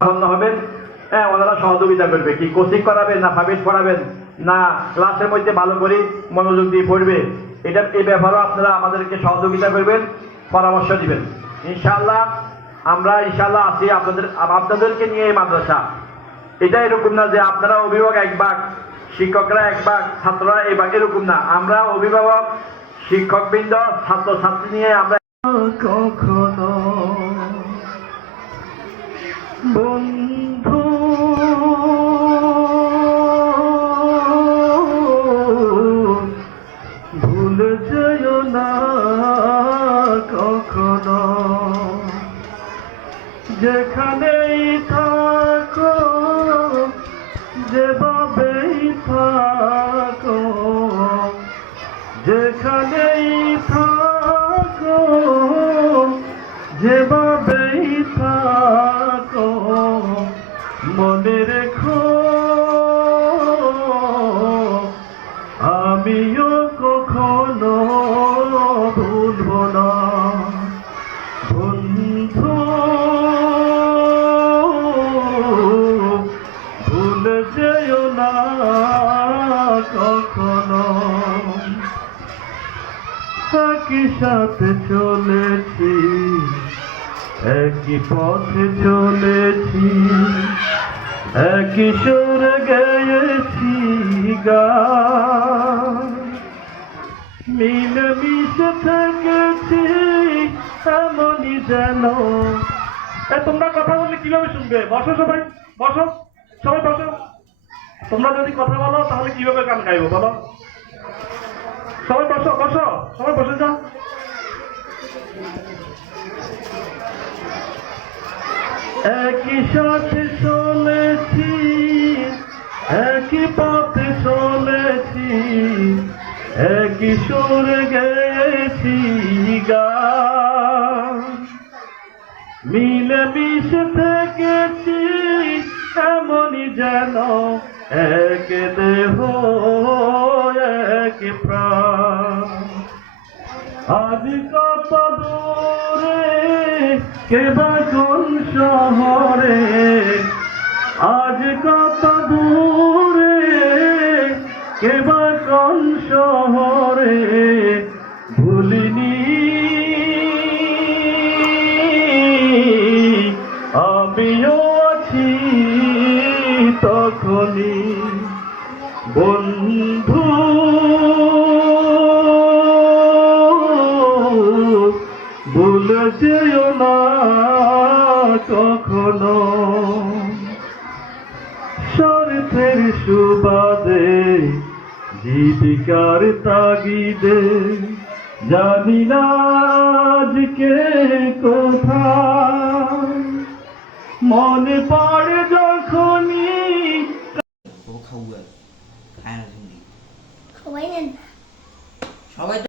সম্পন্ন হবেন হ্যাঁ ওনারা সহযোগিতা করবে। কি কোচিং করাবেন না ফাবিট পড়াবেন? না, ক্লাসের মধ্যে ভালো করে মনোযোগ দিয়ে পড়বে। এটা, এই ব্যাপারেও আপনারা আমাদেরকে সহযোগিতা করবেন, পরামর্শ দিবেন। ইনশাআল্লাহ, আমরা ইনশাআল্লাহ আছি আপনাদের, আপনাদেরকে নিয়ে এই মাদ্রাসা। এটা এরকম না যে আপনারা অভিভাবক এক ভাগ, শিক্ষকরা এক ভাগ, ছাত্ররা এই ভাগ, এরকম না। আমরা অভিভাবক, শিক্ষকবৃন্দ ছাত্র ছাত্রী নিয়ে আমরা কখনো যেখানেই থাকো যেভাবেই থাকো যেখানেই একই সাথে চলেছি, একই পথে চলেছি, একই সুরে গেয়েছি গান। মিলেমিশে থেকেছি, এমনই যেন। তোমরা কথা বললে কীভাবে শুনবে? বসো সবাই বসো সবাই বসো। তোমরা যদি কথা বলো, তাহলে কীভাবে গান গাইবো, বলো? সবাই বসো বসো, সবাই বসে যাও একই সাথে চলেছি, একই পথে চলেছি, একই সুরে গেছি গান। মিলে মিশে থেকেছি, এমনই যেন, এক দেহ, এক প্রাণ। আজ কত দূরে কেবা কোন শহরে? আজ কত দূরে কেবা কোন শহরে? ভুলিনি। আমিও আছি তখনই। বন্ধু কখনো স্বার্থের সুবাদে জীবিকার তাগিদে জানি না আজকে কোথায়। মনে পড়ে যখনই খায় না সবাই সবাই তো